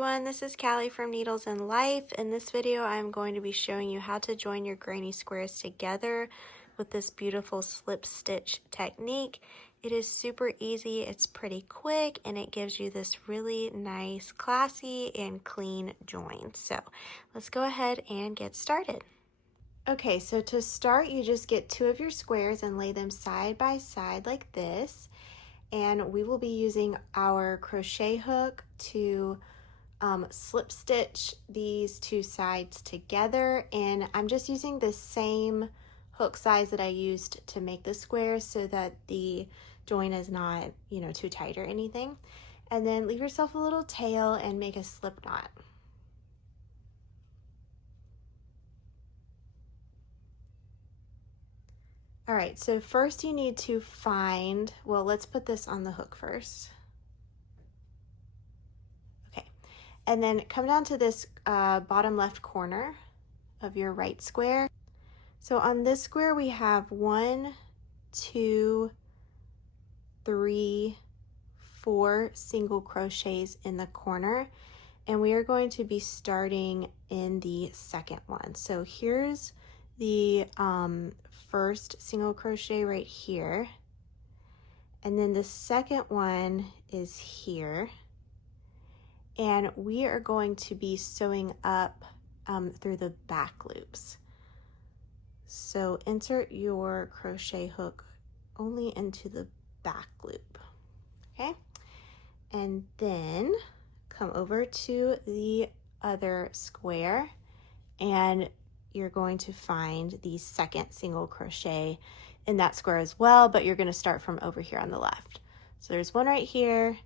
everyone, this is Callie from Needles and Life. In this video I'm going to be showing you how to join your granny squares together with this beautiful slip stitch technique. It is super easy, it's pretty quick, and it gives you this really nice, classy, and clean join. So let's go ahead and get started. Okay, so to start you just get two of your squares and lay them side by side like this. And we will be using our crochet hook to slip stitch these two sides together, and I'm just using the same hook size that I used to make the squares so that the join is not, too tight or anything. And then leave yourself a little tail and make a slip knot. All right, so first you need to find, well, let's put this on the hook first. Okay, and then come down to this bottom left corner of your right square. So on this square we have 1, 2, 3, 4 single crochets in the corner, and we are going to be starting in the second one. So here's the first single crochet right here, and then the second one is here, and we are going to be sewing up through the back loops. So insert your crochet hook only into the back loop, okay? And then come over to the other square and you're going to find the second single crochet in that square as well, but you're going to start from over here on the left. So there's one right here,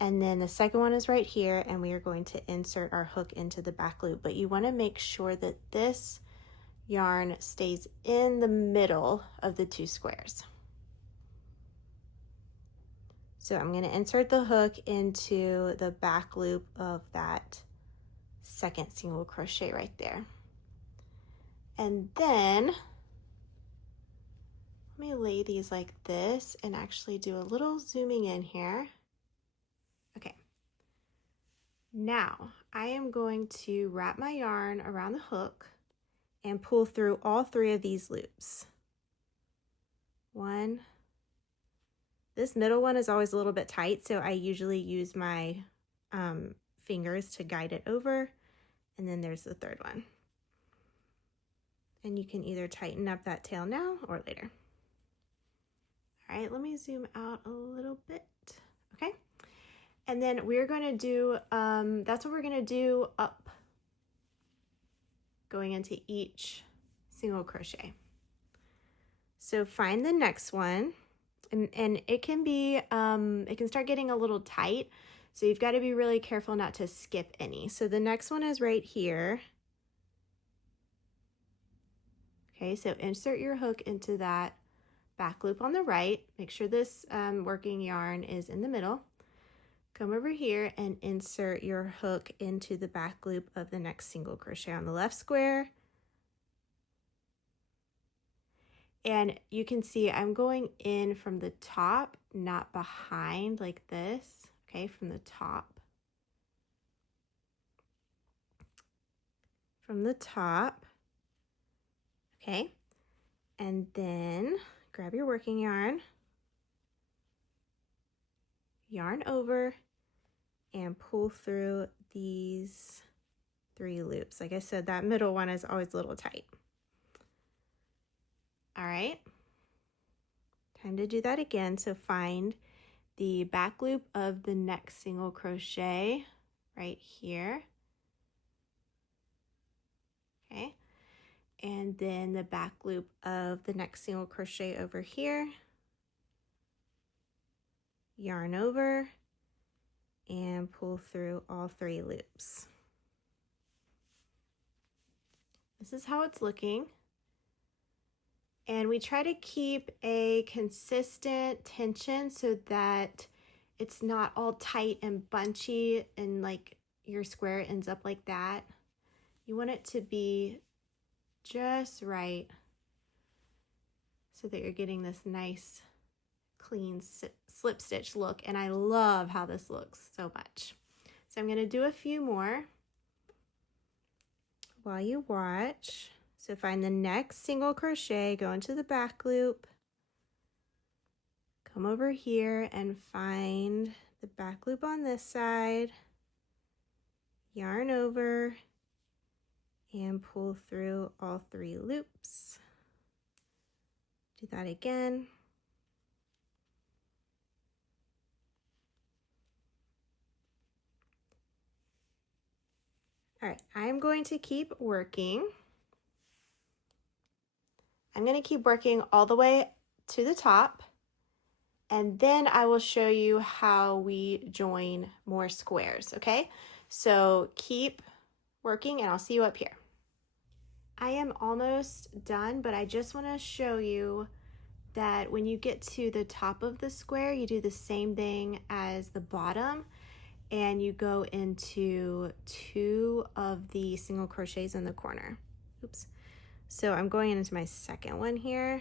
and then the second one is right here, and we are going to insert our hook into the back loop, but you want to make sure that this yarn stays in the middle of the two squares. So I'm going to insert the hook into the back loop of that second single crochet right there. And then let me lay these like this and actually do a little zooming in here. Okay. Now I am going to wrap my yarn around the hook and pull through all 3 of these loops. 1. This middle one is always a little bit tight, so I usually use my fingers to guide it over. And then there's the third one. And you can either tighten up that tail now or later. All right, let me zoom out a little bit. Okay, and then we're going to do, that's what we're going to do up, going into each single crochet. So find the next one, and it can be, it can start getting a little tight, so you've got to be really careful not to skip any. So the next one is right here. Okay, so insert your hook into that back loop on the right. Make sure this working yarn is in the middle. Come over here and insert your hook into the back loop of the next single crochet on the left square. And you can see I'm going in from the top, not behind like this, okay, from the top. From the top, okay, and then grab your working yarn, yarn over, and pull through these 3 loops. Like I said, that middle one is always a little tight. All right, time to do that again. So find the back loop of the next single crochet right here. Okay, and then the back loop of the next single crochet over here, yarn over, and pull through all 3 loops. This is how it's looking. And we try to keep a consistent tension so that it's not all tight and bunchy and like your square ends up like that. You want it to be just right so that you're getting this nice clean slip stitch look, and I love how this looks so much. So I'm going to do a few more while you watch. So find the next single crochet, go into the back loop, come over here and find the back loop on this side, yarn over, and pull through all 3 loops. Do that again. All right, I'm going to keep working. I'm going to keep working all the way to the top, and then I will show you how we join more squares, okay? So keep working and I'll see you up here. I am almost done, but I just want to show you that when you get to the top of the square, you do the same thing as the bottom, and you go into 2 of the single crochets in the corner. Oops. So I'm going into my second one here,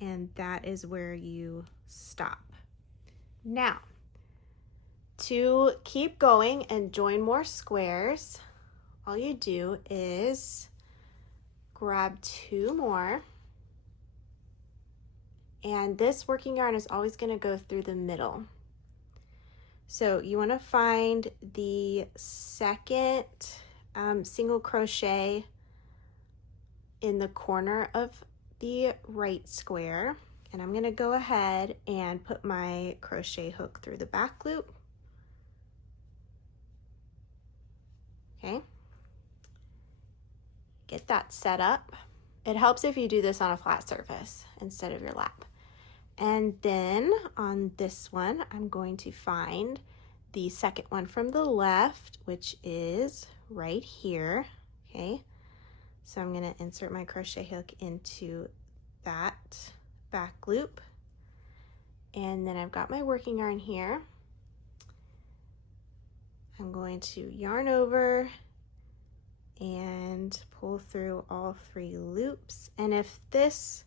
and that is where you stop. Now, to keep going and join more squares, all you do is grab 2 more, and this working yarn is always going to go through the middle. So you want to find the second single crochet in the corner of the right square, and I'm going to go ahead and put my crochet hook through the back loop. Okay, get that set up. It helps if you do this on a flat surface instead of your lap. And then on this one, I'm going to find the second one from the left, which is right here. Okay, so I'm going to insert my crochet hook into that back loop, and then I've got my working yarn here. I'm going to yarn over and pull through all 3 loops, and if this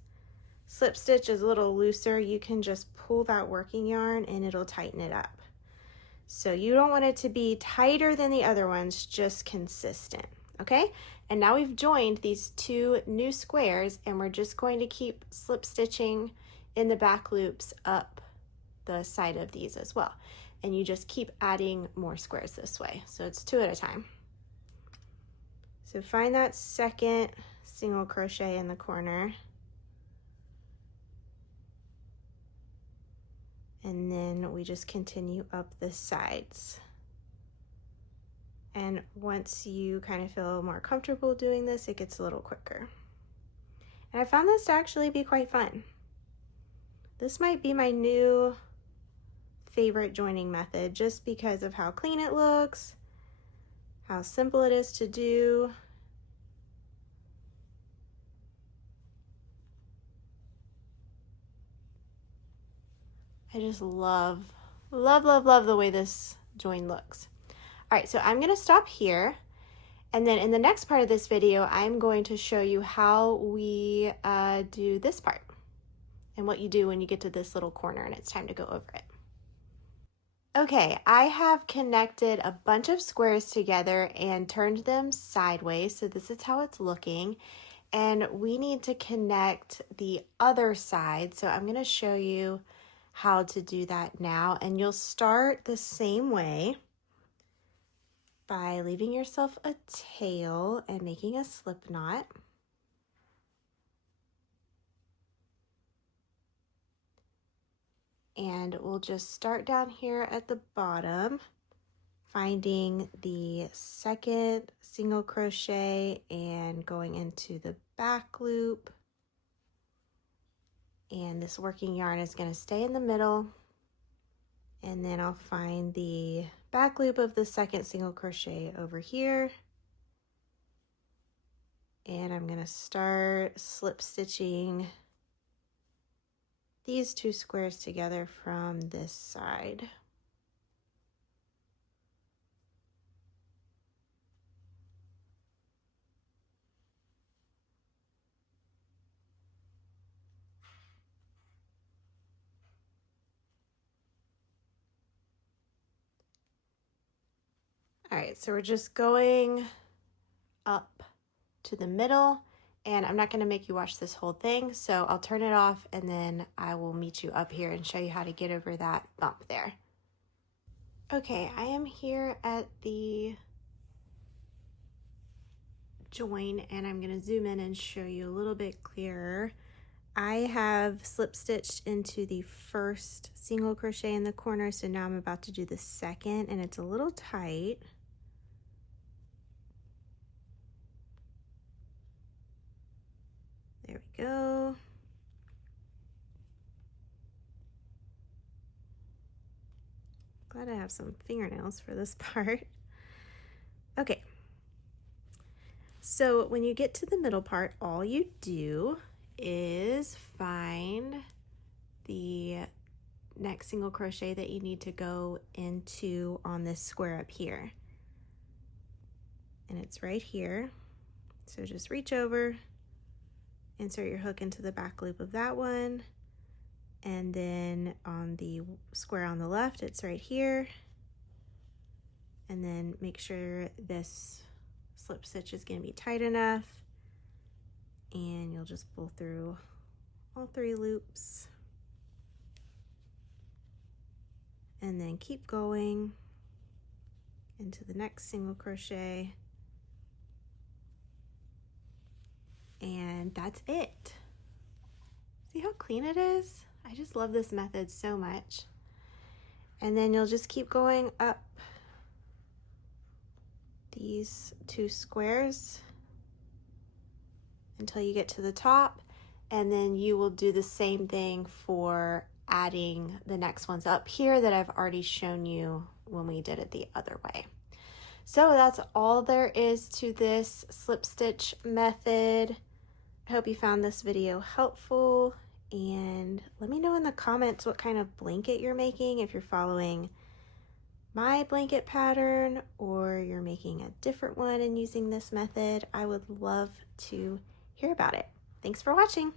slip stitch is a little looser, you can just pull that working yarn and it'll tighten it up. So you don't want it to be tighter than the other ones, just consistent, okay? And now we've joined these 2 new squares, and we're just going to keep slip stitching in the back loops up the side of these as well. And you just keep adding more squares this way. So it's 2 at a time. So find that second single crochet in the corner, and then we just continue up the sides. And once you kind of feel more comfortable doing this, it gets a little quicker. And I found this to actually be quite fun. This might be my new favorite joining method, just because of how clean it looks, how simple it is to do. I just love the way this join looks. All right, so I'm going to stop here, and then in the next part of this video, I'm going to show you how we do this part and what you do when you get to this little corner and it's time to go over it. Okay, I have connected a bunch of squares together and turned them sideways, so this is how it's looking. And we need to connect the other side, so I'm going to show you how to do that now. And you'll start the same way by leaving yourself a tail and making a slip knot. And we'll just start down here at the bottom, finding the second single crochet and going into the back loop. And this working yarn is going to stay in the middle, and then I'll find the back loop of the second single crochet over here, and I'm going to start slip stitching these 2 squares together from this side. right, so we're just going up to the middle, and I'm not going to make you watch this whole thing, so I'll turn it off and then I will meet you up here and show you how to get over that bump there. Okay, I am here at the join and I'm going to zoom in and show you a little bit clearer. I have slip stitched into the first single crochet in the corner, so now I'm about to do the second, and it's a little tight. There we go. Glad I have some fingernails for this part. Okay. So when you get to the middle part, all you do is find the next single crochet that you need to go into on this square up here. And it's right here. So just reach over, insert your hook into the back loop of that one, and then on the square on the left, it's right here. And then make sure this slip stitch is going to be tight enough, and you'll just pull through all 3 loops and then keep going into the next single crochet, and that's it. See how clean it is? I just love this method so much. And then you'll just keep going up these 2 squares until you get to the top, and then you will do the same thing for adding the next ones up here that I've already shown you when we did it the other way. So that's all there is to this slip stitch method. I hope you found this video helpful, and let me know in the comments what kind of blanket you're making, if you're following my blanket pattern or you're making a different one and using this method. I would love to hear about it. Thanks for watching.